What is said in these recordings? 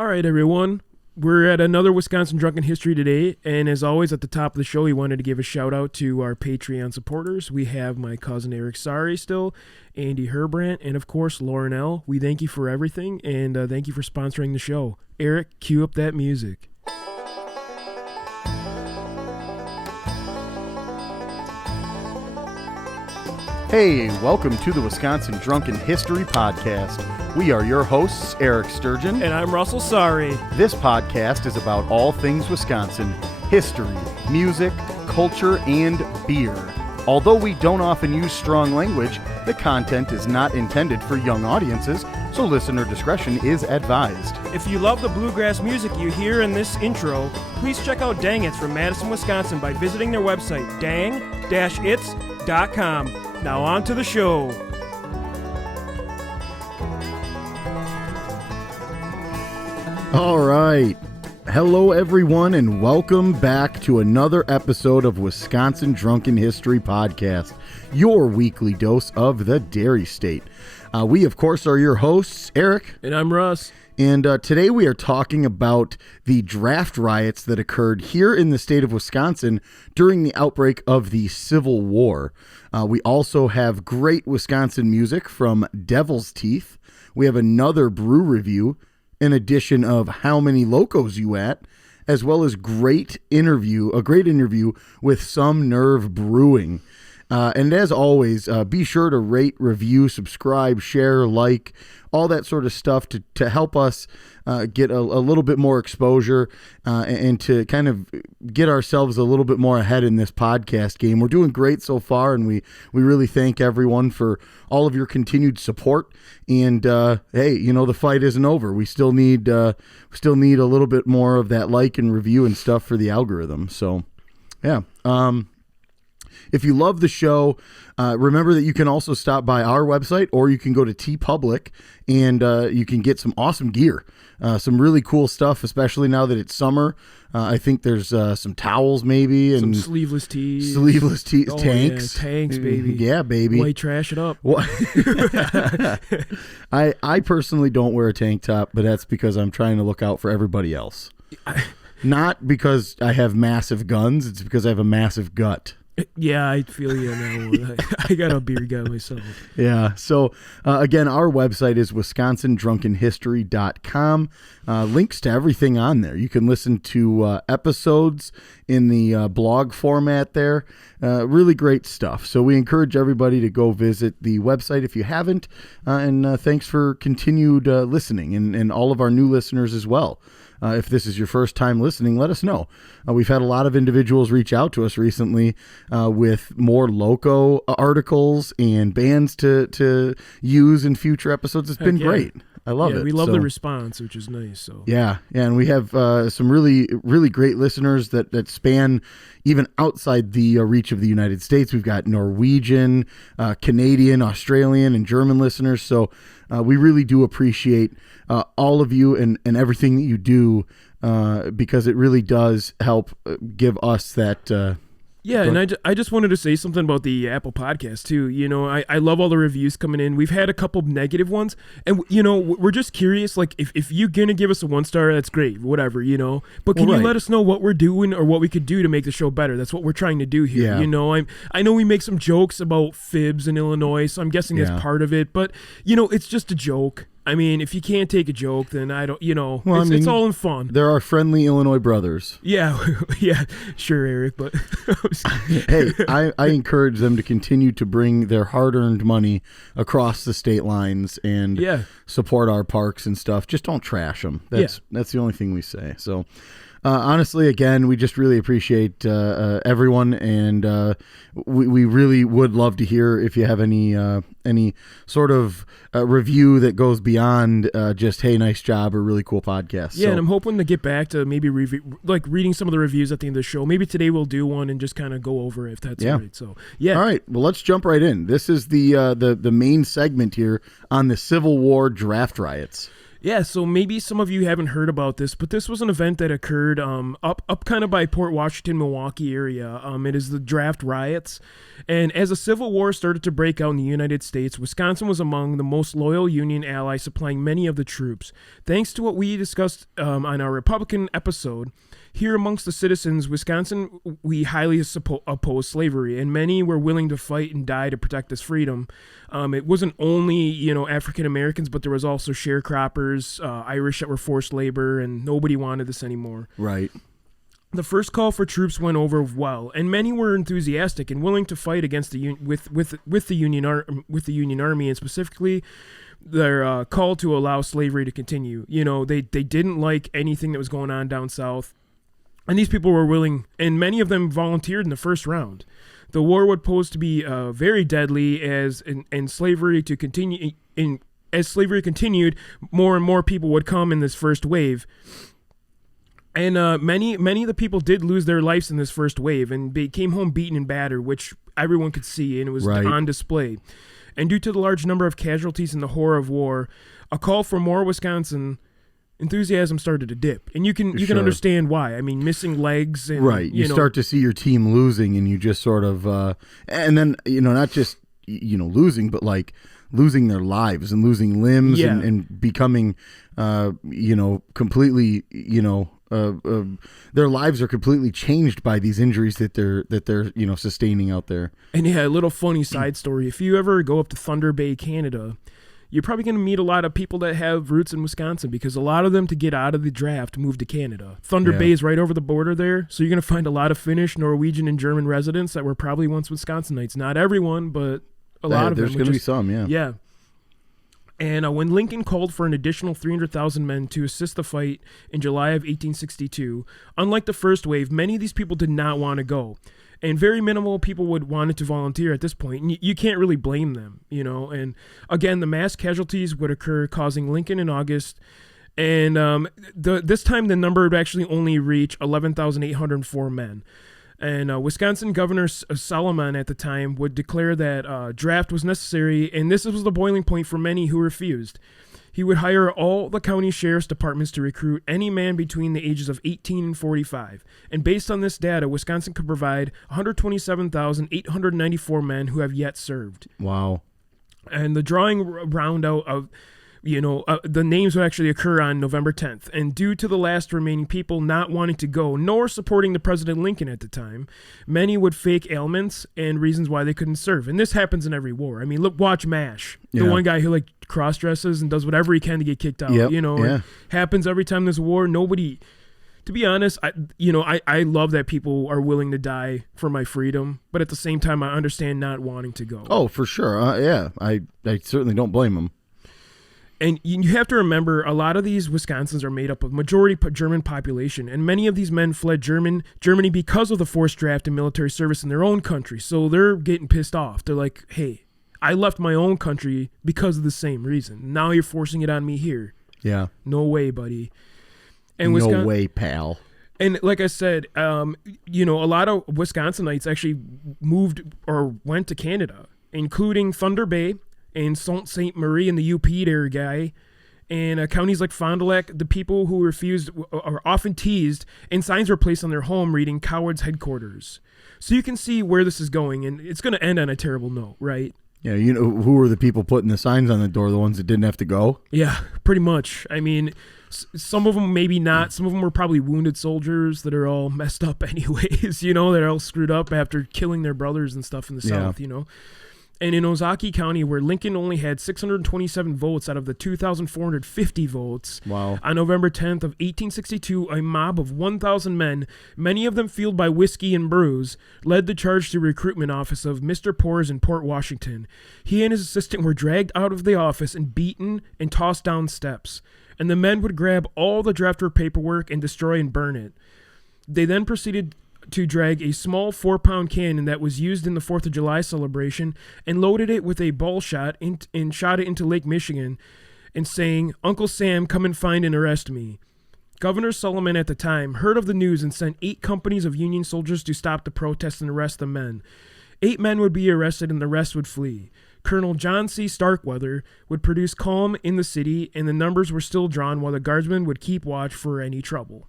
All right, everyone. We're at another Wisconsin Drunken History today, and as always, at the top of the show, we wanted to give a shout-out to our Patreon supporters. We have my cousin Eric Sari still, Andy Herbrandt, and, of course, Lauren L. We thank you for everything, and thank you for sponsoring the show. Eric, cue up that music. Hey, welcome to the Wisconsin Drunken History Podcast. We are your hosts, Eric Sturgeon. And I'm Russell Sari. This podcast is about all things Wisconsin, history, music, culture, and beer. Although we don't often use strong language, the content is not intended for young audiences, so listener discretion is advised. If you love the bluegrass music you hear in this intro, please check out Dang It's from Madison, Wisconsin by visiting their website, dang-its.com. Now on to the show. All right. Hello, everyone, and welcome back to another episode of Wisconsin Drunken History Podcast, your weekly dose of the Dairy State. We, of course, are your hosts, Eric. And I'm Russ. And today we are talking about the draft riots that occurred here in the state of Wisconsin during the outbreak of the Civil War. We also have great Wisconsin music from Devil's Teeth. We have another brew review, an edition of How Many Locos You At, as well as a great interview with Some Nerve Brewing. And as always, be sure to rate, review, subscribe, share, like, all that sort of stuff to help us get a little bit more exposure and to kind of get ourselves a little bit more ahead in this podcast game. We're doing great so far, and we really thank everyone for all of your continued support. And hey, you know, the fight isn't over. We still need a little bit more of that like and review and stuff for the algorithm. So yeah. If you love the show, remember that you can also stop by our website, or you can go to TeePublic and you can get some awesome gear, some really cool stuff, especially now that it's summer. I think there's some towels maybe, and some sleeveless tees, tanks. Yeah, tanks, baby. Yeah, baby. White trash it up. I personally don't wear a tank top, but that's because I'm trying to look out for everybody else. Not because I have massive guns. It's because I have a massive gut. Yeah, I feel you now. I got a beer guy myself. Yeah. So, again, our website is wisconsindrunkenhistory.com. Links to everything on there. You can listen to episodes in the blog format there. Really great stuff. So we encourage everybody to go visit the website if you haven't. And thanks for continued listening and all of our new listeners as well. If this is your first time listening, let us know. We've had a lot of individuals reach out to us recently with more loco articles and bands to use in future episodes. It's been great. I love it. We love the response, which is nice. So yeah, and we have some really, really great listeners that span even outside the reach of the United States. We've got Norwegian, Canadian, Australian, and German listeners. So we really do appreciate all of you and everything that you do because it really does help give us that. Yeah, and I just wanted to say something about the Apple Podcast, too. You know, I love all the reviews coming in. We've had a couple negative ones, and, you know, we're just curious, like, if you're going to give us a 1-star, that's great, whatever, you know. But can you let us know what we're doing or what we could do to make the show better? That's what we're trying to do here, you know. I know we make some jokes about fibs in Illinois, so I'm guessing that's part of it. But, you know, it's just a joke. I mean, if you can't take a joke, then I don't, you know, it's all in fun. There are friendly Illinois brothers. Yeah, yeah, sure, Eric, but... Hey, I encourage them to continue to bring their hard-earned money across the state lines and support our parks and stuff. Just don't trash them. That's the only thing we say. So... honestly, again, we just really appreciate everyone, and we really would love to hear if you have any sort of review that goes beyond just, hey, nice job or really cool podcast. Yeah, and I'm hoping to get back to maybe reading some of the reviews at the end of the show. Maybe today we'll do one and just kind of go over it if that's right. So, yeah. All right, well, let's jump right in. This is the main segment here on the Civil War draft riots. Yeah, so maybe some of you haven't heard about this, but this was an event that occurred up kind of by Port Washington, Milwaukee area. It is the draft riots, and as a civil war started to break out in the United States, Wisconsin was among the most loyal Union allies, supplying many of the troops. Thanks to what we discussed on our Republican episode, here amongst the citizens, Wisconsin, we highly oppose slavery, and many were willing to fight and die to protect this freedom. It wasn't only, African Americans, but there was also sharecroppers, Irish that were forced labor, and nobody wanted this anymore. Right. The first call for troops went over well, and many were enthusiastic and willing to fight against with the Union Army, and specifically their call to allow slavery to continue. They didn't like anything that was going on down south. And these people were willing, and many of them volunteered in the first round. The war would pose to be very deadly as slavery to continue. As slavery continued, more and more people would come in this first wave. And many of the people did lose their lives in this first wave, and they came home beaten and battered, which everyone could see, and it was on display. And due to the large number of casualties and the horror of war, a call for more Wisconsin enthusiasm started to dip, and you can understand why. I mean, missing legs, and you start to see your team losing, and you just sort of, and then not just losing, but like losing their lives and losing limbs, and becoming, completely, their lives are completely changed by these injuries that they're sustaining out there. And a little funny side story: if you ever go up to Thunder Bay, Canada, you're probably going to meet a lot of people that have roots in Wisconsin, because a lot of them, to get out of the draft, moved to Canada. Thunder Bay is right over the border there, so you're going to find a lot of Finnish, Norwegian, and German residents that were probably once Wisconsinites. Not everyone, but a lot of them. There's going to be some, yeah. Yeah. And when Lincoln called for an additional 300,000 men to assist the fight in July of 1862, unlike the first wave, many of these people did not want to go. And very minimal people would want to volunteer at this point. And you can't really blame them, And again, the mass casualties would occur, causing Lincoln in August. And this time, the number would actually only reach 11,804 men. And Wisconsin Governor Solomon at the time would declare that draft was necessary, and this was the boiling point for many who refused. He would hire all the county sheriff's departments to recruit any man between the ages of 18 and 45. And based on this data, Wisconsin could provide 127,894 men who have yet served. Wow. And the drawing round out of, the names would actually occur on November 10th. And due to the last remaining people not wanting to go, nor supporting the President Lincoln at the time, many would fake ailments and reasons why they couldn't serve. And this happens in every war. I mean, look, watch MASH. The one guy who cross-dresses and does whatever he can to get kicked out. It happens every time there's a war. Nobody, to be honest, I love that people are willing to die for my freedom, but at the same time, I understand not wanting to go. Oh, for sure. I certainly don't blame them. And you have to remember, a lot of these Wisconsins are made up of majority German population, and many of these men fled Germany because of the forced draft and military service in their own country. So they're getting pissed off. They're like, hey, I left my own country because of the same reason. Now you're forcing it on me here. Yeah. No way, buddy. And no way, pal. And like I said, a lot of Wisconsinites actually moved or went to Canada, including Thunder Bay and Sault Ste. Marie in the UP area, and counties like Fond du Lac. The people who refused are often teased, and signs were placed on their home reading "Cowards Headquarters." So you can see where this is going, and it's going to end on a terrible note, right? Yeah, who were the people putting the signs on the door? The ones that didn't have to go? Yeah, pretty much. I mean, some of them maybe not. Some of them were probably wounded soldiers that are all messed up anyways, that are all screwed up after killing their brothers and stuff in the South, And in Ozaukee County, where Lincoln only had 627 votes out of the 2,450 votes, wow. On November 10th of 1862, a mob of 1,000 men, many of them fueled by whiskey and brews, led the charge to the recruitment office of Mr. Poors in Port Washington. He and his assistant were dragged out of the office and beaten and tossed down steps, and the men would grab all the drafter paperwork and destroy and burn it. They then proceeded to drag a small 4-pound cannon that was used in the 4th of July celebration and loaded it with a ball shot and shot it into Lake Michigan, and saying, "Uncle Sam, come and find and arrest me." Governor Solomon at the time heard of the news and sent 8 companies of Union soldiers to stop the protest and arrest the men. 8 men would be arrested and the rest would flee. Colonel John C. Starkweather would produce calm in the city, and the numbers were still drawn while the guardsmen would keep watch for any trouble.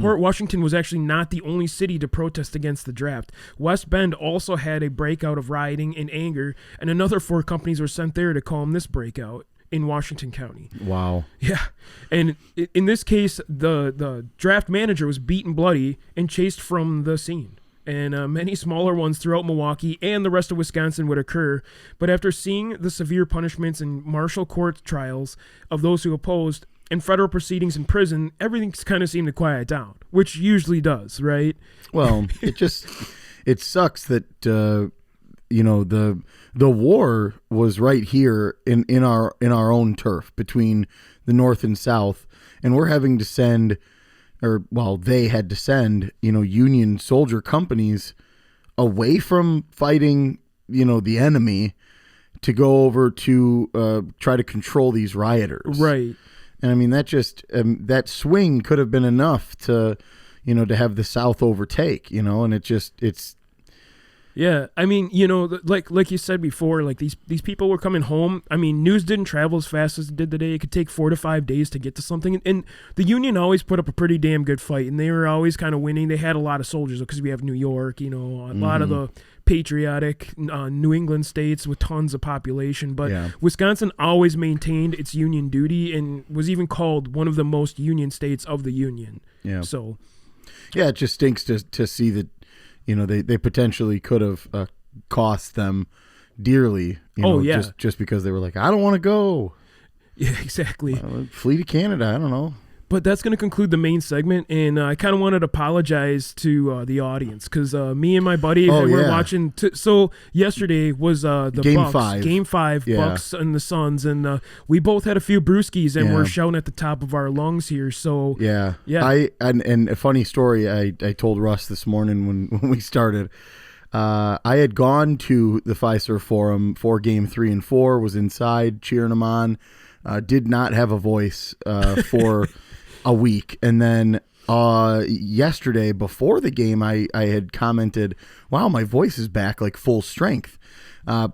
Port Washington was actually not the only city to protest against the draft. West Bend also had a breakout of rioting and anger, and another 4 companies were sent there to calm this breakout in Washington County. Wow. Yeah. And in this case, the draft manager was beaten bloody and chased from the scene. And many smaller ones throughout Milwaukee and the rest of Wisconsin would occur. But after seeing the severe punishments and martial court trials of those who opposed, and federal proceedings in prison, everything's kind of seemed to quiet down, which usually does, right? Well, it sucks that the war was right here in our own turf between the North and South, and we're having to send, they had to send, Union soldier companies away from fighting, the enemy to go over to try to control these rioters, right? And I mean, that just that swing could have been enough to, to have the South overtake, and it's. Yeah, I mean, like you said before, like these people were coming home. I mean, news didn't travel as fast as it did today. It could take 4 to 5 days to get to something. And the Union always put up a pretty damn good fight, and they were always kind of winning. They had a lot of soldiers because we have New York, a lot of the patriotic New England states with tons of population. But Wisconsin always maintained its Union duty and was even called one of the most Union states of the Union. Yeah. So, yeah, it just stinks to see that. They potentially could have cost them dearly. Just because they were like, I don't want to go. Yeah, exactly. Flee to Canada. I don't know. But that's going to conclude the main segment, and I kind of wanted to apologize to the audience because me and my buddy were watching. So yesterday was the Game 5, Bucks and the Suns, and we both had a few brewskis, and we're shouting at the top of our lungs here. So yeah. And a funny story I told Russ this morning when we started. I had gone to the Fiserv Forum for Game 3 and 4, was inside cheering them on, did not have a voice for a week. And then yesterday before the game, I had commented, wow, my voice is back like full strength. I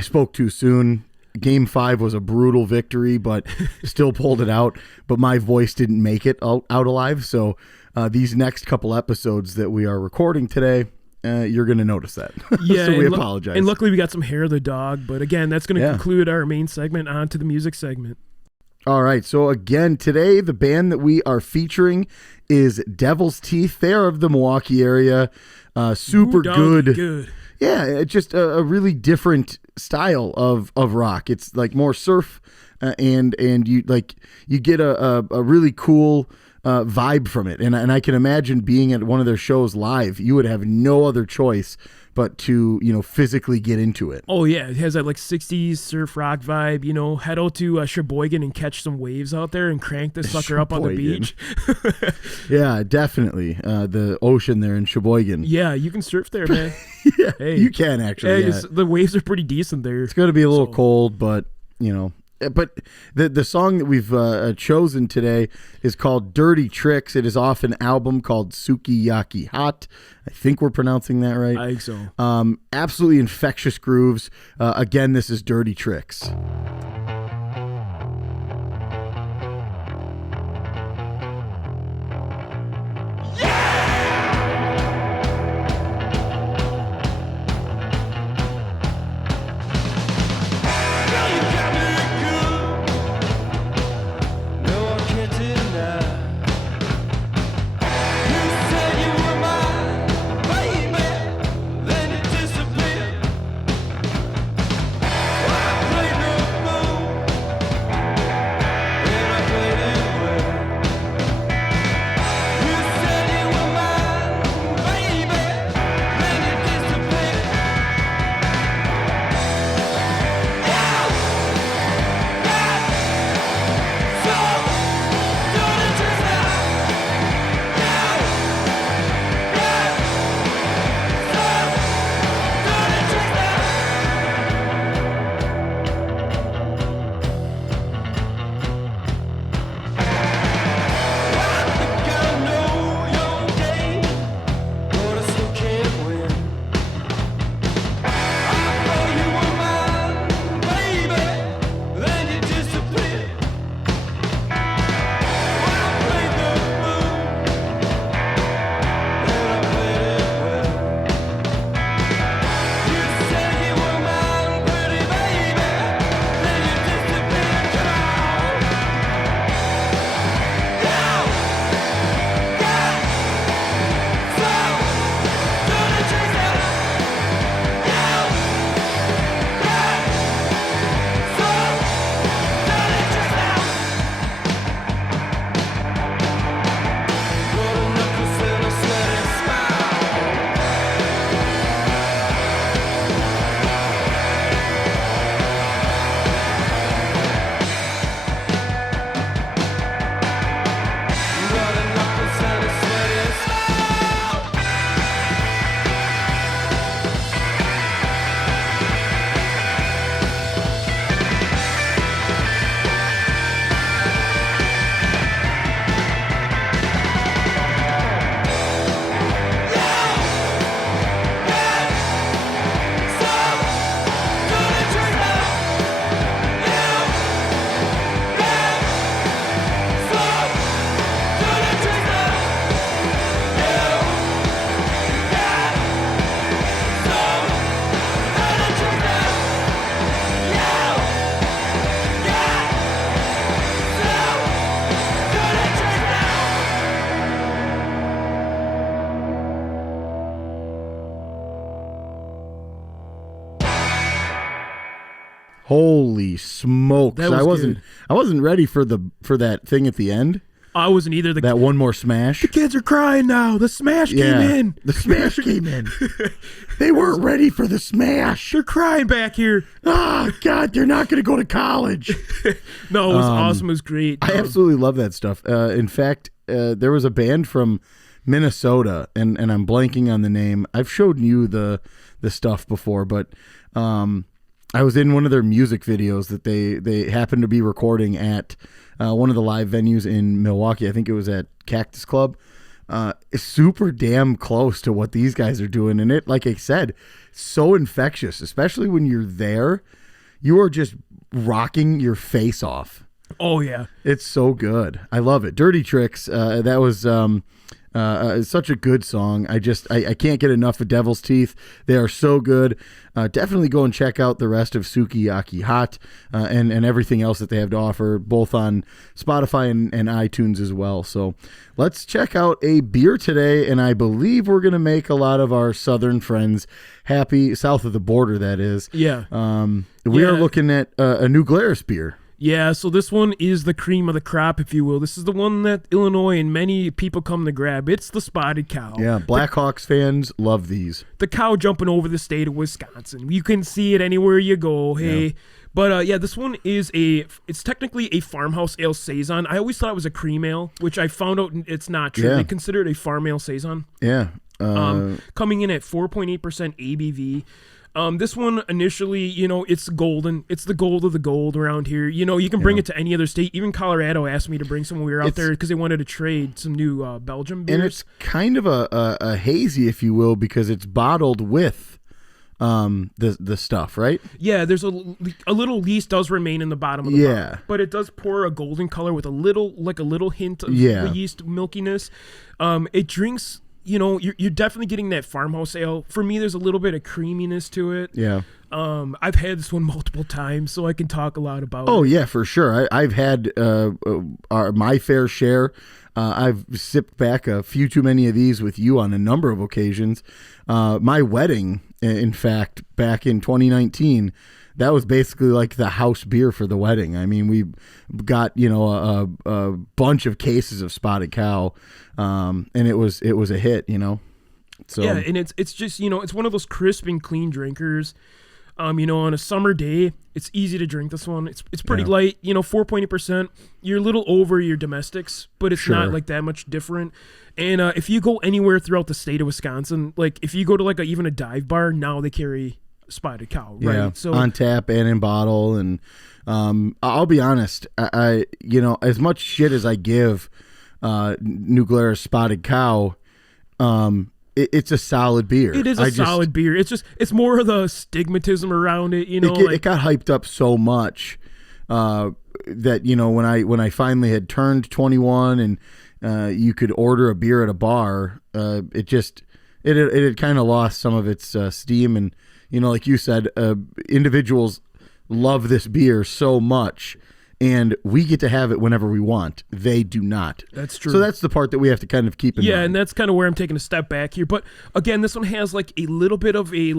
spoke too soon. Game 5 was a brutal victory, but still pulled it out. But my voice didn't make it out alive. So these next couple episodes that we are recording today, you're going to notice that. Yeah, so we apologize. And luckily we got some hair of the dog. But again, that's going to conclude our main segment. On to the music segment. All right, so again, today the band that we are featuring is Devil's Teeth. They're of the Milwaukee area. Super good. Yeah, it's just a really different style of rock. It's like more surf, and you get a really cool vibe from it. And I can imagine being at one of their shows live, you would have no other choice but to, physically get into it. Oh, yeah. It has that, 60s surf rock vibe, Head out to Sheboygan and catch some waves out there and crank this sucker up on the beach. Yeah, definitely. The ocean there in Sheboygan. Yeah, you can surf there, man. Yeah, hey, you can actually. Yeah. The waves are pretty decent there. It's going to be a little cold, but, But the song that we've chosen today is called Dirty Tricks. It is off an album called Sukiyaki Hot. I think we're pronouncing that right. I think so. Absolutely infectious grooves. Again, this is Dirty Tricks. Holy smokes! That was I wasn't ready for that thing at the end. I wasn't either. That one more smash. The kids are crying now. The smash came in. The smash came in. They weren't ready for the smash. They're crying back here. Oh, God, they're not going to go to college. No, it was awesome. It was great. I absolutely love that stuff. In fact, there was a band from Minnesota, and I'm blanking on the name. I've showed you the stuff before, but I was in one of their music videos that they happened to be recording at one of the live venues in Milwaukee. I think it was at Cactus Club. It's super damn close to what these guys are doing. And it, like I said, so infectious, especially when you're there. You are just rocking your face off. Oh, yeah. It's so good. I love it. Dirty Tricks, that was such a good song. I can't get enough of Devil's Teeth. They are so good. Definitely go and check out the rest of Sukiyaki Hot and everything else that they have to offer, both on Spotify and iTunes as well. So let's check out a beer today, and I believe we're going to make a lot of our southern friends happy, south of the border, that is. Yeah. We are looking at a new Glarus beer. Yeah, so this one is the cream of the crop, if you will. This is the one that Illinois and many people come to grab. It's the Spotted Cow. Yeah, Blackhawks fans love these. The cow jumping over the state of Wisconsin. You can see it anywhere you go. Hey. Yeah. But this one is it's technically a farmhouse ale saison. I always thought it was a cream ale, which I found out it's not true. Yeah. They consider it a farm ale saison. Yeah. Coming in at 4.8% ABV. This one initially, it's golden. It's the gold of the gold around here. You can bring it to any other state. Even Colorado asked me to bring some when we were out there because they wanted to trade some new Belgium beers. And it's kind of a hazy, if you will, because it's bottled with the stuff, right? Yeah, there's a little yeast does remain in the bottom of the bottle, but it does pour a golden color with a little hint of the yeast milkiness. It drinks. You're definitely getting that farmhouse ale. For me, there's a little bit of creaminess to it. Yeah. I've had this one multiple times, so I can talk a lot about it. Oh, yeah, for sure. I've had my fair share. I've sipped back a few too many of these with you on a number of occasions. My wedding, in fact, back in 2019, that was basically like the house beer for the wedding. I mean, we got, a bunch of cases of Spotted Cow, and it was a hit, So yeah, and it's just, it's one of those crisp and clean drinkers. On a summer day, it's easy to drink this one. It's pretty light, 4.8%. You're a little over your domestics, but it's not like that much different. And if you go anywhere throughout the state of Wisconsin, like if you go to even a dive bar, now they carry Spotted Cow, right? Yeah, so on tap and in bottle. And I'll be honest, I as much shit as I give New Glarus Spotted Cow, it's a solid beer. It is a solid beer. It's more of the stigmatism around it, It got hyped up so much that when I finally had turned 21 and you could order a beer at a bar, it had kind of lost some of its steam. And like you said, individuals love this beer so much, and we get to have it whenever we want. They do not. That's true. So that's the part that we have to kind of keep in mind. Yeah, and that's kind of where I'm taking a step back here. But again, this one has like a little bit of a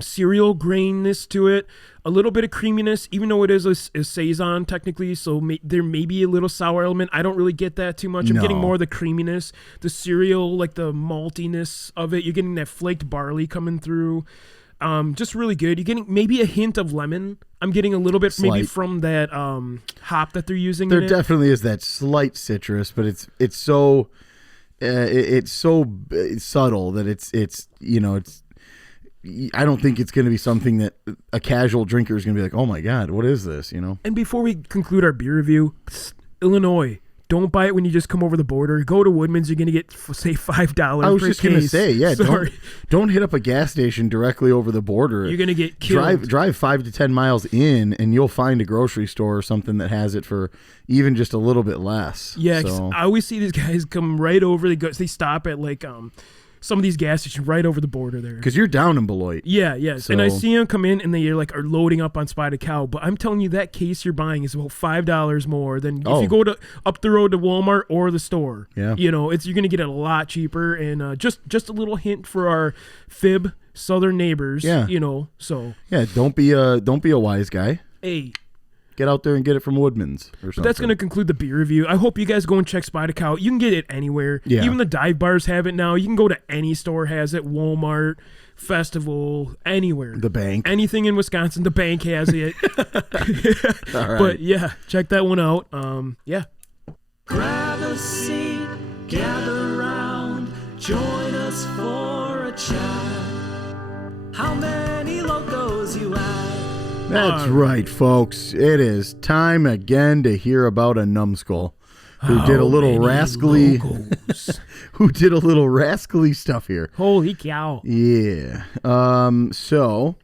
cereal grainness to it, a little bit of creaminess, even though it is a saison technically. So there may be a little sour element. I don't really get that too much. I'm getting more of the creaminess, the cereal, like the maltiness of it. You're getting that flaked barley coming through. Just really good. You're getting maybe a hint of lemon. I'm getting a little bit maybe from that hop that they're using. There definitely is that slight citrus, but it's so subtle that it's I don't think it's going to be something that a casual drinker is going to be like, oh my God, what is this? And before we conclude our beer review, Illinois. Don't buy it when you just come over the border. Go to Woodman's. You're going to get, say, $5 I was per just going to say, yeah, Sorry. don't hit up a gas station directly over the border. You're going to get killed. Drive 5 to 10 miles in, and you'll find a grocery store or something that has it for even just a little bit less. Yeah, so. I always see these guys come right over. They stop at some of these gas stations right over the border there. Because you're down in Beloit. Yeah, yes. So. And I see them come in and they are loading up on Spotted Cow. But I'm telling you, that case you're buying is about $5 more than if you go up the road to Walmart or the store. Yeah. You're going to get it a lot cheaper. And just a little hint for our fib southern neighbors. Yeah. So. Yeah, don't be a wise guy. Hey. Get out there and get it from Woodman's or something. But that's going to conclude the beer review. I hope you guys go and check Spotted Cow. You can get it anywhere. Yeah. Even the dive bars have it now. You can go to any store has it. Walmart, Festival, anywhere. The bank. Anything in Wisconsin, the bank has it. All right. But yeah, check that one out. Yeah. Grab a seat, gather round, join us for a chat. How many locos you at? That's right, folks. It is time again to hear about a numbskull who did a little rascally who did a little rascally stuff here. Holy cow. Yeah. So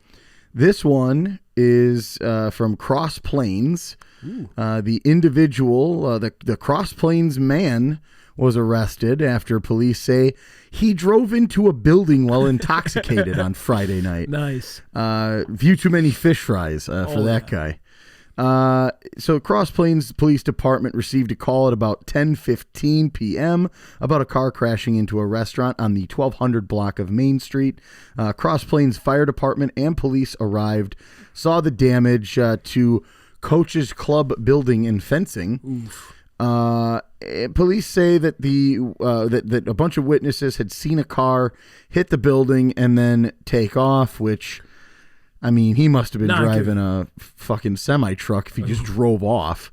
this one is from Cross Plains. The individual, the Cross Plains man, was arrested after police say he drove into a building while intoxicated on Friday night. Nice. View too many fish fries for that guy. So Cross Plains Police Department received a call at about 10:15 p.m. about a car crashing into a restaurant on the 1200 block of Main Street. Cross Plains Fire Department and police arrived, saw the damage to Coach's Club building and fencing. Oof. Police say that that a bunch of witnesses had seen a car hit the building and then take off, which, I mean, he must have been driving a fucking semi-truck if he just drove off.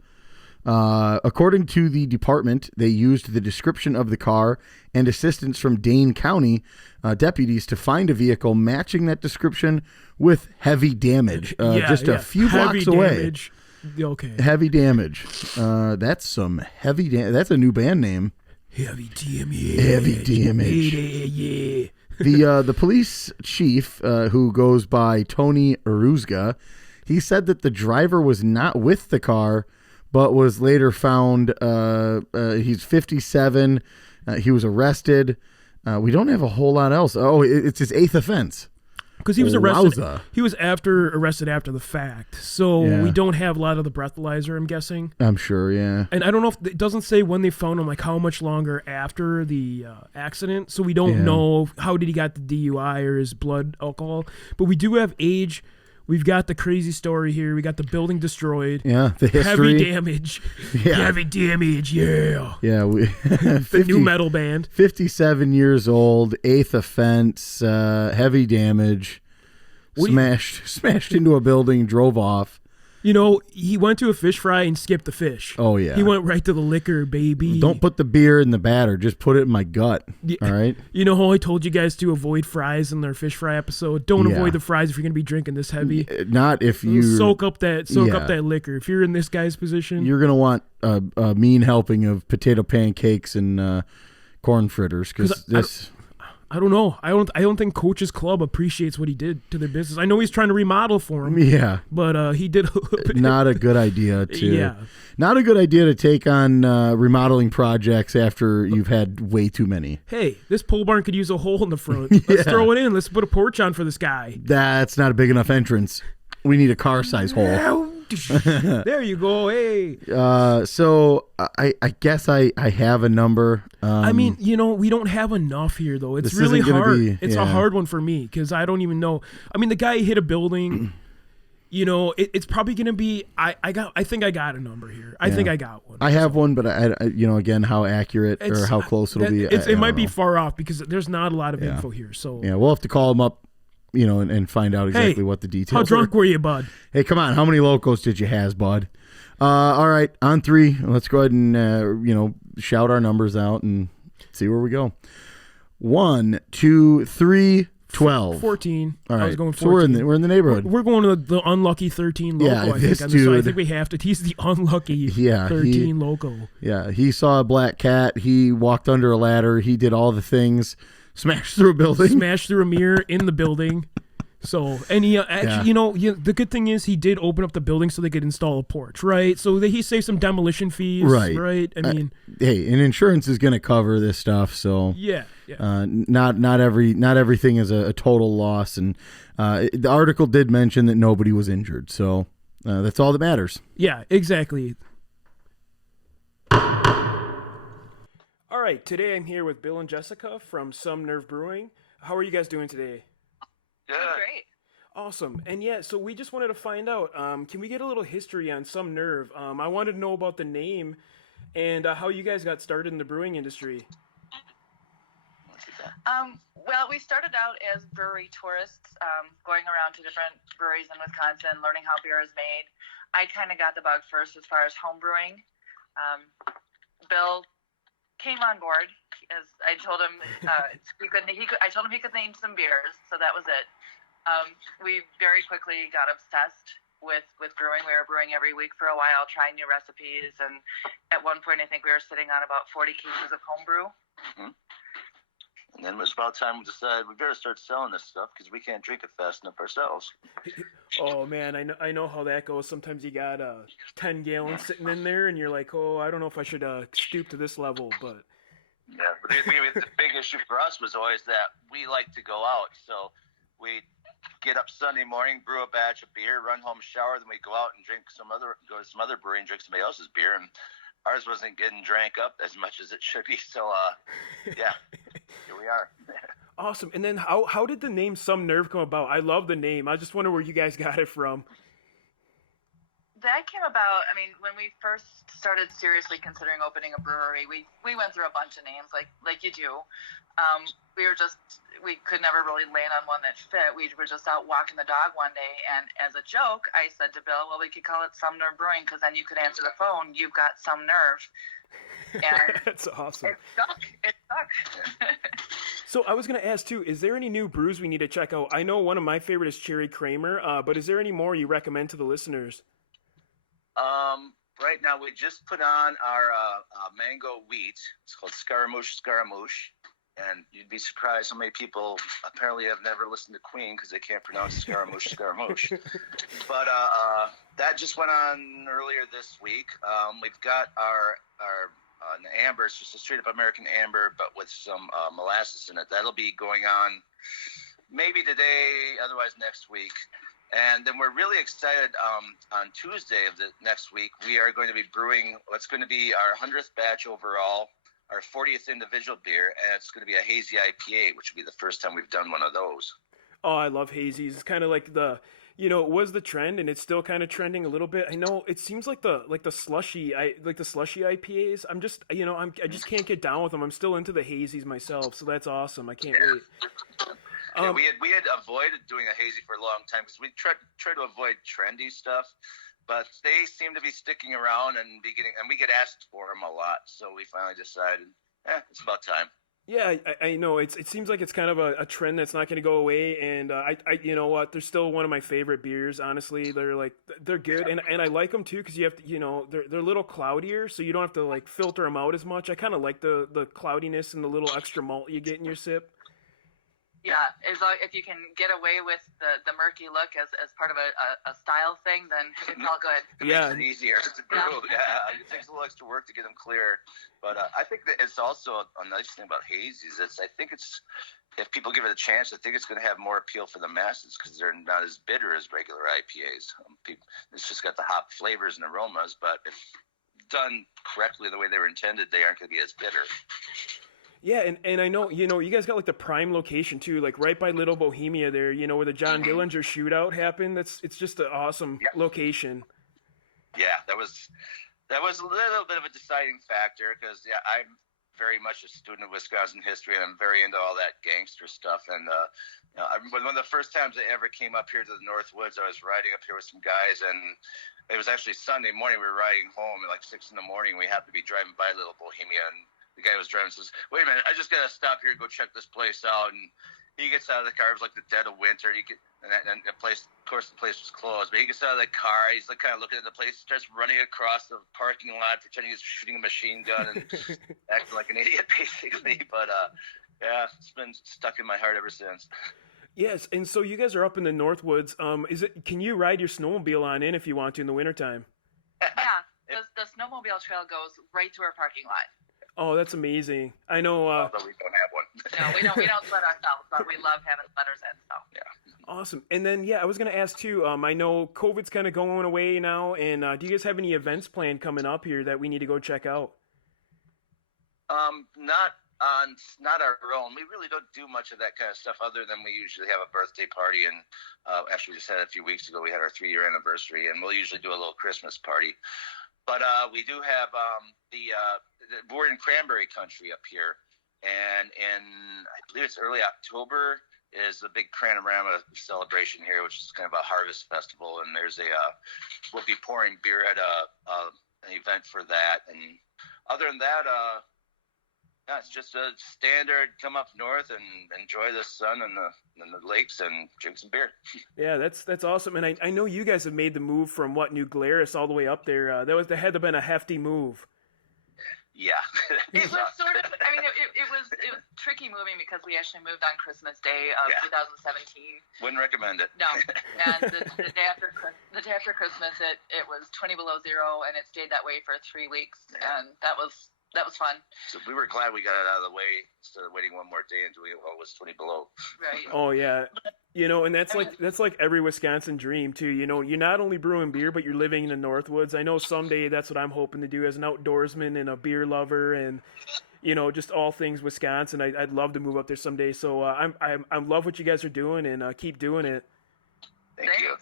According to the department, they used the description of the car and assistance from Dane County deputies to find a vehicle matching that description with heavy damage, just a few blocks away. Okay. Heavy damage. That's some heavy damage. That's a new band name. Heavy damage. Heavy damage. Yeah. The police chief, who goes by Tony Aruzga, he said that the driver was not with the car, but was later found. He's 57. He was arrested. We don't have a whole lot else. Oh, it's his 8th offense. Because he was arrested. Wowza. He was arrested after the fact. So we don't have a lot of the breathalyzer, I'm guessing. I'm sure, yeah. And I don't know if it doesn't say when they found him, like how much longer after the accident. So we don't know how did he got the DUI or his blood alcohol. But we do have age. We've got the crazy story here. We got the building destroyed. Yeah, the history. Heavy damage. Yeah. Heavy damage, yeah. Yeah, The new metal band. 57 years old, 8th offense, heavy damage, smashed into a building, drove off. You know, he went to a fish fry and skipped the fish. Oh, yeah. He went right to the liquor, baby. Don't put the beer in the batter. Just put it in my gut. Yeah. All right? You know how I told you guys to avoid fries in their fish fry episode? Don't avoid the fries if you're going to be drinking this heavy. Not if you... Soak up that liquor. If you're in this guy's position. You're going to want a mean helping of potato pancakes and corn fritters. Because this... I don't know. I don't think Coach's Club appreciates what he did to their business. I know he's trying to remodel for him. Yeah. But he did a little bit. Not a good idea to... Yeah. Not a good idea to take on remodeling projects after you've had way too many. Hey, this pole barn could use a hole in the front. Let's throw it in. Let's put a porch on for this guy. That's not a big enough entrance. We need a car-size hole. There you go. Hey. So I guess I have a number. I mean, you know, we don't have enough here, though. It's This really isn't gonna hard. be- It's yeah. a hard one for me because I don't even know. I mean, the guy hit a building. You know, it's probably going to be. I think I got a number here. I think I got one. I have one, but I again, how accurate or how close it'll be. It might be know. far off because there's not a lot of info here. So Yeah, we'll have to call him up, and find out exactly what the details how drunk are. were you, bud? Hey, come on. How many locos did you has, bud? All right, on 3. Let's go ahead and, shout our numbers out and see where we go. 1, 2, 3, 12. 14. All right. I was going 14. So we're in the neighborhood. We're going to the unlucky 13 loco, Yeah, I think. this On this, so I dude- think we have to. He's the unlucky 13 loco. Yeah, he saw a black cat. He walked under a ladder. He did all the things. Smashed through a building. Smashed through a mirror in the building. So, and he actually, the good thing is he did open up the building so they could install a porch, right? So he saved some demolition fees, right? I mean, hey, and insurance is going to cover this stuff, so yeah. Not everything is a total loss, and the article did mention that nobody was injured, so that's all that matters. Yeah, exactly. All right, today I'm here with Bill and Jessica from Some Nerve Brewing. How are you guys doing today? Good. Great. Awesome. And yeah, so we just wanted to find out, can we get a little history on Some Nerve? I wanted to know about the name and how you guys got started in the brewing industry. Well, we started out as brewery tourists, going around to different breweries in Wisconsin, learning how beer is made. I kind of got the bug first as far as home brewing. Bill came on board as I told him I told him he could name some beers, so that was it. We very quickly got obsessed with brewing. We were brewing every week for a while, trying new recipes, and at one point I think we were sitting on about 40 cases of home brew. Mm-hmm. And then it was about time we decided we better start selling this stuff because we can't drink it fast enough ourselves. Oh man, I know how that goes. Sometimes you got 10 gallons sitting in there, and you're like, oh, I don't know if I should stoop to this level, but yeah. But the big issue for us was always that we like to go out, so we get up Sunday morning, brew a batch of beer, run home, shower, then we go out and go to some other brewery and drink somebody else's beer, and ours wasn't getting drank up as much as it should be. So, yeah, here we are. Awesome. And then how did the name Some Nerve come about? I love the name. I just wonder where you guys got it from. That came about, when we first started seriously considering opening a brewery, we went through a bunch of names like you do. We could never really land on one that fit. We were just out walking the dog one day, and as a joke, I said to Bill, well, we could call it Some Nerve Brewing, because then you could answer the phone, you've got some nerve. And that's awesome. It stuck. So I was going to ask, too, is there any new brews we need to check out? I know one of my favorite is Cherry Kramer, but is there any more you recommend to the listeners? Right now, we just put on our mango wheat. It's called Scaramouche. And you'd be surprised how many people apparently have never listened to Queen because they can't pronounce Scaramouche. But that just went on earlier this week. We've got our amber. It's just a straight up American amber, but with some molasses in it. That'll be going on maybe today, otherwise next week. And then we're really excited. On Tuesday of the next week, we are going to be brewing what's going to be our 100th batch overall, our 40th individual beer, and it's going to be a hazy IPA, which will be the first time we've done one of those. Oh, I love hazies. It's kind of like it was the trend, and it's still kind of trending a little bit. I know it seems like the slushy IPAs. I'm just, I just can't get down with them. I'm still into the hazies myself, so that's awesome. I can't wait. Yeah, we had avoided doing a hazy for a long time because we tried to avoid trendy stuff, but they seem to be sticking around and we get asked for them a lot. So we finally decided, it's about time. Yeah, I know. It seems like it's kind of a trend that's not going to go away, and I you know what? They're still one of my favorite beers. Honestly, they're good, and I like them too because you have to, they're a little cloudier, so you don't have to filter them out as much. I kind of like the cloudiness and the little extra malt you get in your sip. Yeah, if you can get away with the murky look as part of a style thing, then it's all good. It makes it easier to brew. Yeah, it takes a little extra work to get them clear. But I think that it's also a nice thing about hazies. If people give it a chance, I think it's going to have more appeal for the masses because they're not as bitter as regular IPAs. It's just got the hop flavors and aromas, but if done correctly the way they were intended, they aren't going to be as bitter. Yeah, and I know, you guys got the prime location too, right by Little Bohemia there, where the John Dillinger shootout happened. It's just an awesome location. Yeah, that was a little bit of a deciding factor because I'm very much a student of Wisconsin history and I'm very into all that gangster stuff. And I remember one of the first times I ever came up here to the North Woods, I was riding up here with some guys, and it was actually Sunday morning. We were riding home at 6 a.m. We happened to be driving by Little Bohemia, and the guy who was driving says, "Wait a minute, I just got to stop here and go check this place out." And he gets out of the car. It was like the dead of winter. And the place, of course, the place was closed. But he gets out of the car. He's kind of looking at the place. Starts running across the parking lot, pretending he's shooting a machine gun and acting like an idiot, basically. But it's been stuck in my heart ever since. Yes, and so you guys are up in the Northwoods. Can you ride your snowmobile on in if you want to in the wintertime? Yeah, the snowmobile trail goes right to our parking lot. Oh, that's amazing. I know. Although we don't have one. No, we don't sled ourselves, but we love having sledders in. So yeah. Awesome. And then I was going to ask too. I know COVID's kind of going away now, and do you guys have any events planned coming up here that we need to go check out? Not Not our own. We really don't do much of that kind of stuff other than we usually have a birthday party. And actually, we just had it a few weeks ago. We had our 3-year anniversary, and we'll usually do a little Christmas party. But we do have we're in cranberry country up here. And I believe it's early October is the big Cranorama celebration here, which is kind of a harvest festival. And there's we'll be pouring beer at an event for that. And other than that, yeah, it's just a standard come up north and enjoy the sun and the lakes and drink some beer. Yeah, that's awesome. And I know you guys have made the move from New Glarus all the way up there. That had to have been a hefty move. Yeah. It was sort of, I mean, it was tricky moving because we actually moved on Christmas Day of 2017. Wouldn't recommend it. No. And the day after Christmas, it was 20 below zero, and it stayed that way for 3 weeks. And that was fun. So we were glad we got it out of the way instead of waiting one more day until it was 20 below. Right. Oh, yeah. And that's like every Wisconsin dream too. You're not only brewing beer, but you're living in the Northwoods. I know someday that's what I'm hoping to do as an outdoorsman and a beer lover, and just all things Wisconsin. I'd love to move up there someday. So I love what you guys are doing, and keep doing it. Thank you.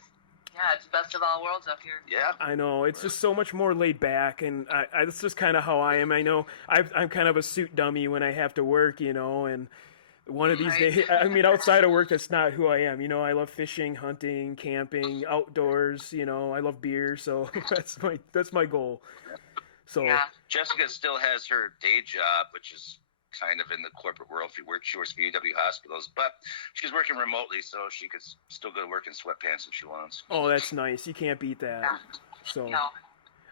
Yeah, it's best of all worlds up here. Yeah, I know. It's just so much more laid back, and that's just kind of how I am. I know I'm kind of a suit dummy when I have to work, and one of these days, I mean, outside of work, that's not who I am. I love fishing, hunting, camping, outdoors. I love beer, so that's my goal. So Jessica still has her day job, which is kind of in the corporate world. She works for UW hospitals, but she's working remotely, so she could still go to work in sweatpants if she wants. Oh, that's nice. You can't beat that. Yeah. So. No.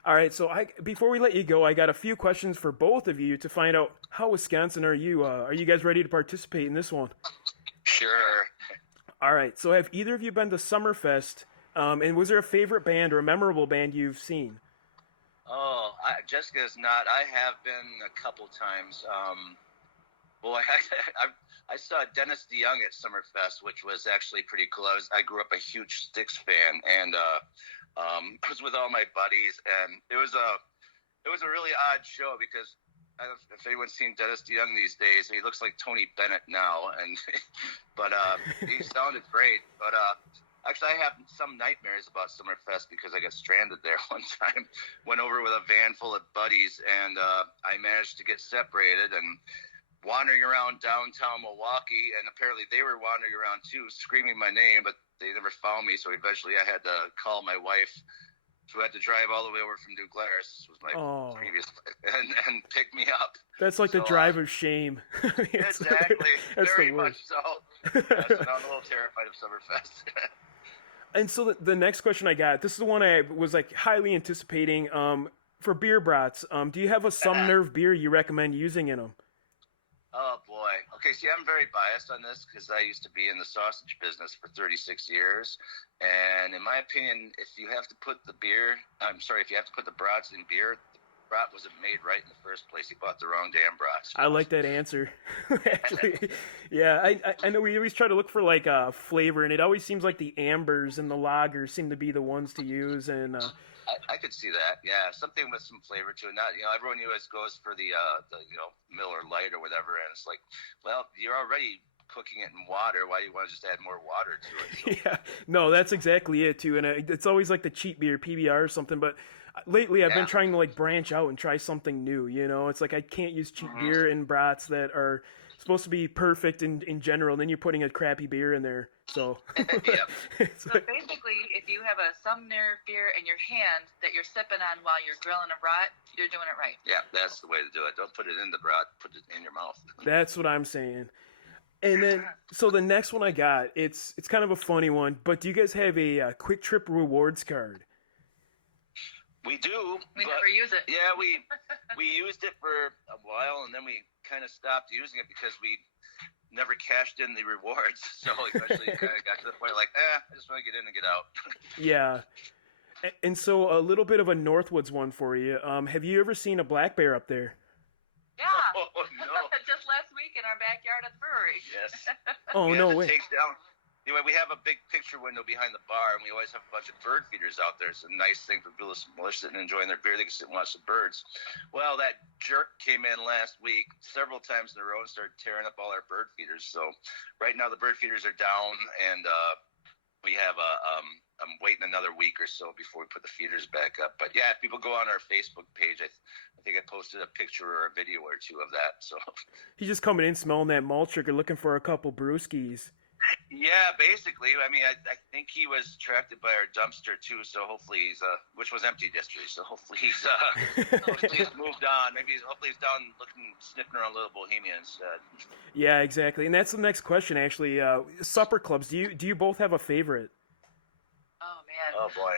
All right, so before we let you go, I got a few questions for both of you to find out how Wisconsin are you? Are you guys ready to participate in this one? Sure. All right, so have either of you been to Summerfest, and was there a favorite band or a memorable band you've seen? Oh, Jessica is not. I have been a couple times. Well, I saw Dennis DeYoung at Summerfest, which was actually pretty cool. I grew up a huge Styx fan, and I was with all my buddies, and it was a really odd show because I don't know if anyone's seen Dennis DeYoung these days. He looks like Tony Bennett now, but he sounded great. But actually, I have some nightmares about Summerfest because I got stranded there one time. Went over with a van full of buddies, and I managed to get separated and wandering around downtown Milwaukee, and apparently they were wandering around too, screaming my name, but they never found me. So eventually I had to call my wife, who had to drive all the way over from New Glarus, was my previous life, and pick me up. That's like the drive of shame. Exactly. That's very the much worst. so. So now I'm a little terrified of Summerfest. And so the next question I got, this is the one I was highly anticipating. For beer brats, do you have a Some Nerve beer you recommend using in them? Oh, boy. Okay, see, I'm very biased on this because I used to be in the sausage business for 36 years. And in my opinion, if you have to put the brats in beer, the brat wasn't made right in the first place. You bought the wrong damn brats. I like that answer. Actually, yeah, I know we always try to look for flavor, and it always seems like the ambers and the lagers seem to be the ones to use. And I could see that, yeah, something with some flavor to it. Not, everyone always goes for the Miller Lite or whatever, and it's like, well, you're already cooking it in water. Why do you want to just add more water to it? So, yeah, no, that's exactly it too. And it's always like the cheap beer, PBR or something. But lately, I've been trying to branch out and try something new. It's like I can't use cheap beer in brats that are supposed to be perfect in general. And then you're putting a crappy beer in there. So, So basically, if you have a Some Nerve beer in your hand that you're sipping on while you're grilling a brat, you're doing it right. Yeah, that's the way to do it. Don't put it in the brat, put it in your mouth. That's what I'm saying. And then, so the next one I got, it's kind of a funny one, but do you guys have a Quick Trip rewards card? We do. We never use it. Yeah, we used it for a while, and then we kind of stopped using it because we never cashed in the rewards. So eventually kind of got to the point I just want to get in and get out. Yeah. And so a little bit of a Northwoods one for you. Have you ever seen a black bear up there? Yeah. Oh, no. Just last week in our backyard at the brewery. Yes. Oh, no way. anyway, we have a big picture window behind the bar, and we always have a bunch of bird feeders out there. It's a nice thing for people sitting and enjoying their beer. They can sit and watch the birds. Well, that jerk came in last week several times in a row and started tearing up all our bird feeders. So right now the bird feeders are down, and we have I'm waiting another week or so before we put the feeders back up. But yeah, if people go on our Facebook page, I think I posted a picture or a video or two of that. So He's just coming in smelling that malt sugar, looking for a couple brewskis. yeah, basically. I mean, I think he was attracted by our dumpster too. So hopefully he's which was empty yesterday. So hopefully he's moved on. Hopefully he's down sniffing around Little Bohemia instead. Yeah, exactly. And that's the next question, actually. Supper clubs. Do you both have a favorite? Oh man. Oh boy.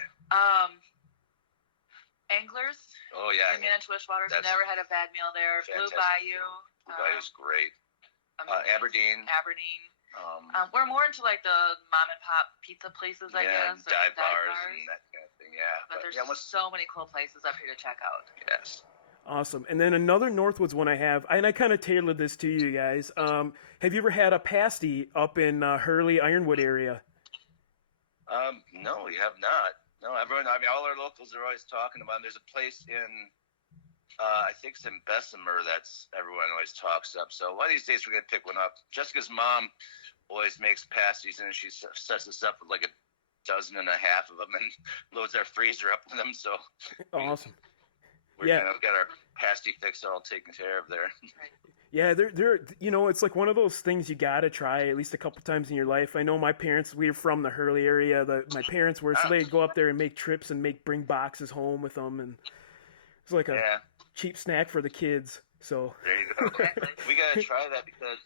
Anglers. Oh yeah. In Twishwaters. That's Never had a bad meal there. fantastic. Blue Bayou. Blue Bayou's great. Aberdeen. Aberdeen. We're more into like the mom and pop pizza places, I Yeah, guess. dive bars and that kind of thing. Yeah. But there's yeah, so many cool places up here to check out. yes. Awesome. And then another Northwoods one I have, and I kind of tailored this to you guys. Have you ever had a pasty up in Hurley, Ironwood area? No, we have not. No, everyone. I mean, all our locals are always talking about. There's a place in, I think it's in Bessemer that's everyone always talks up. So one of these days we're gonna pick one up. Jessica's mom always makes pasties, and she sets us up with like 12.5 of them and loads our freezer up with them. So Awesome. we're kind of got our pasty fix all taken care of there. Yeah, they're it's like one of those things you gotta try at least a couple times in your life. I know my parents, we were from the Hurley area. My parents were, so they'd go up there and make trips and bring boxes home with them, and it's like a cheap snack for the kids. So there you go. We gotta try that because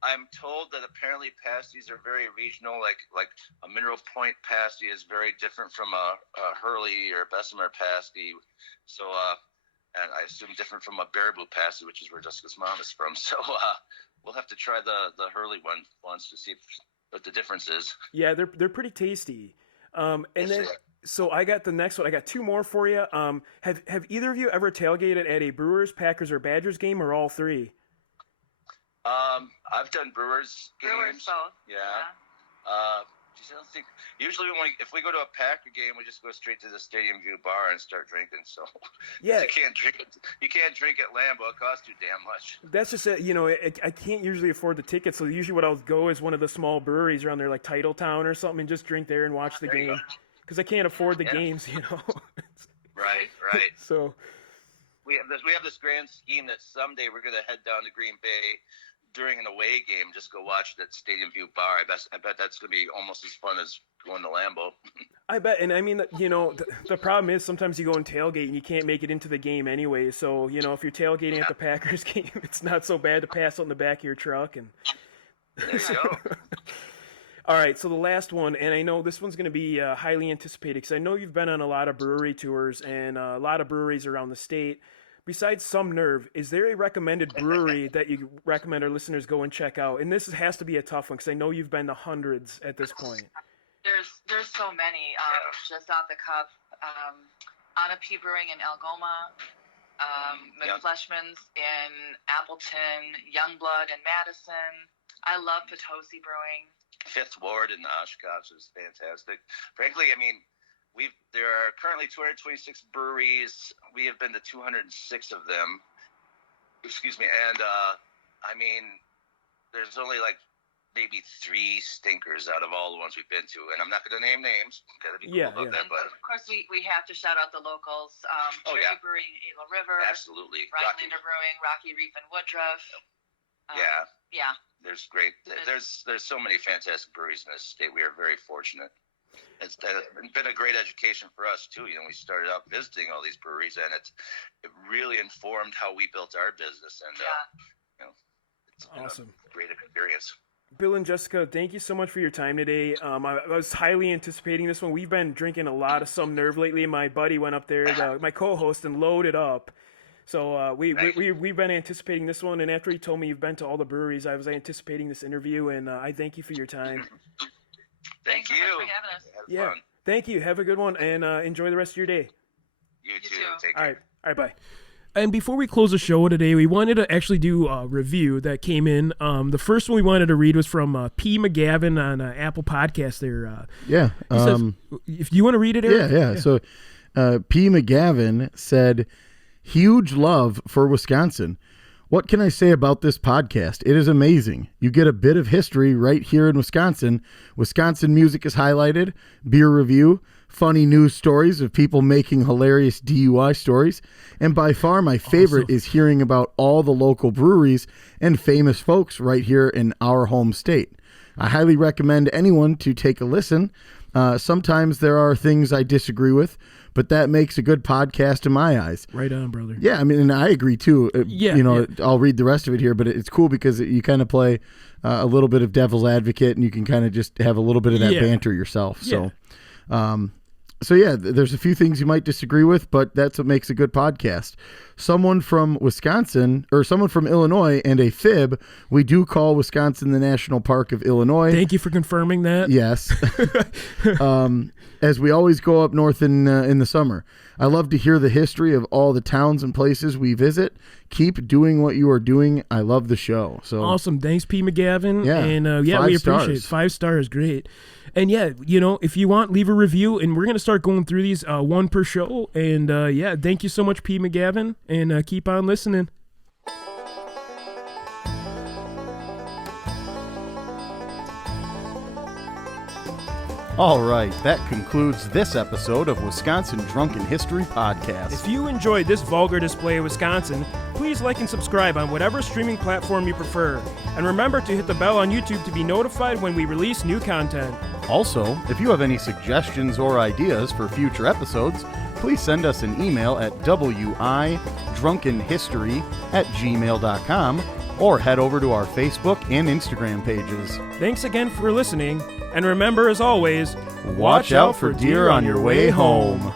I'm told that apparently pasties are very regional. Like a Mineral Point pasty is very different from a Hurley or Bessemer pasty. So and I assume different from a Baraboo pasty, which is where Jessica's mom is from. So we'll have to try the Hurley one once to see what the difference is. yeah, they're pretty tasty. And then so I got the next one. I got two more for you. Have either of you ever tailgated at a Brewers, Packers, or Badgers game, or all three? I've done Brewers games. Brewers both. Yeah. I don't think usually if we go to a Packer game, we just go straight to the Stadium View bar and start drinking. So Yeah. you can't drink at Lambeau. It costs too damn much. That's just it. I can't usually afford the tickets, so usually what I'll go is one of the small breweries around there, like Titletown or something, and just drink there and watch the There you game. Because I can't afford the games, Right. So We have this grand scheme that someday we're going to head down to Green Bay during an away game, just go watch it at Stadium View bar. I bet that's going to be almost as fun as going to Lambeau. I bet, and I mean, the problem is sometimes you go and tailgate and you can't make it into the game anyway. So if you're tailgating at the Packers game, it's not so bad to pass out in the back of your truck. And There you go. all right, so the last one, and I know this one's going to be highly anticipated because I know you've been on a lot of brewery tours and a lot of breweries around the state. Besides Some Nerve, is there a recommended brewery that you recommend our listeners go and check out? And this has to be a tough one because I know you've been to hundreds at this point. There's so many. Just off the cuff, Anna P Brewing in Algoma, McFleshman's in Appleton, Youngblood in Madison. I love Potosi Brewing. Fifth Ward in Oshkosh is fantastic. Frankly, I mean, there are currently 226 breweries. We have been to 206 of them. Excuse me. And I mean, there's only like maybe 3 stinkers out of all the ones we've been to, and I'm not going to name names. Got to be cool about that. But of course, we have to shout out the locals. Cherry Brewing, Eagle River. Absolutely. Rhinelander Brewing, Rocky Reef and Woodruff. Yeah. There's great. There's so many fantastic breweries in this state. We are very fortunate. It's been a great education for us too. We started out visiting all these breweries, and it really informed how we built our business. And it's been awesome, a great experience. Bill and Jessica, thank you so much for your time today. I was highly anticipating this one. We've been drinking a lot of Some Nerve lately. My buddy went up there, my co-host, and loaded up. So we've been anticipating this one, and after he told me you've been to all the breweries, I was anticipating this interview, and I thank you for your time. Thank you so much for having us. Yeah, thank you. Have a good one, and enjoy the rest of your day. You too. too. Take care. All right, bye. And before we close the show today, we wanted to actually do a review that came in. The first one we wanted to read was from P. McGavin on Apple Podcast there. Yeah. He says, if you want to read it, Eric? Yeah. So P. McGavin said, huge love for Wisconsin. What can I say about this podcast? It is amazing. You get a bit of history right here in Wisconsin. Wisconsin music is highlighted, beer review, funny news stories of people making hilarious DUI stories, and by far my favorite is hearing about all the local breweries and famous folks right here in our home state. I highly recommend anyone to take a listen. Sometimes there are things I disagree with, but that makes a good podcast in my eyes. Right on, brother. Yeah, I mean, and I agree too. I'll read the rest of it here, but it's cool because you kind of play a little bit of devil's advocate, and you can kind of just have a little bit of that banter yourself. So, there's a few things you might disagree with, but that's what makes a good podcast. Someone from Wisconsin or someone from Illinois and a fib, we do call Wisconsin the National Park of Illinois. Thank you for confirming that. Yes. As we always go up north in the summer. I love to hear the history of all the towns and places we visit. Keep doing what you are doing. I love the show. So awesome. Thanks, P. McGavin. Yeah. And we appreciate it. 5 stars. Great. And if you want, leave a review, and we're going to start going through these one per show. And thank you so much, P. McGavin, and keep on listening. All right, that concludes this episode of Wisconsin Drunken History Podcast. If you enjoyed this vulgar display of Wisconsin, please like and subscribe on whatever streaming platform you prefer. And remember to hit the bell on YouTube to be notified when we release new content. Also, if you have any suggestions or ideas for future episodes, please send us an email at widrunkenhistory@gmail.com or head over to our Facebook and Instagram pages. Thanks again for listening, and remember, as always, Watch out for deer on your way home.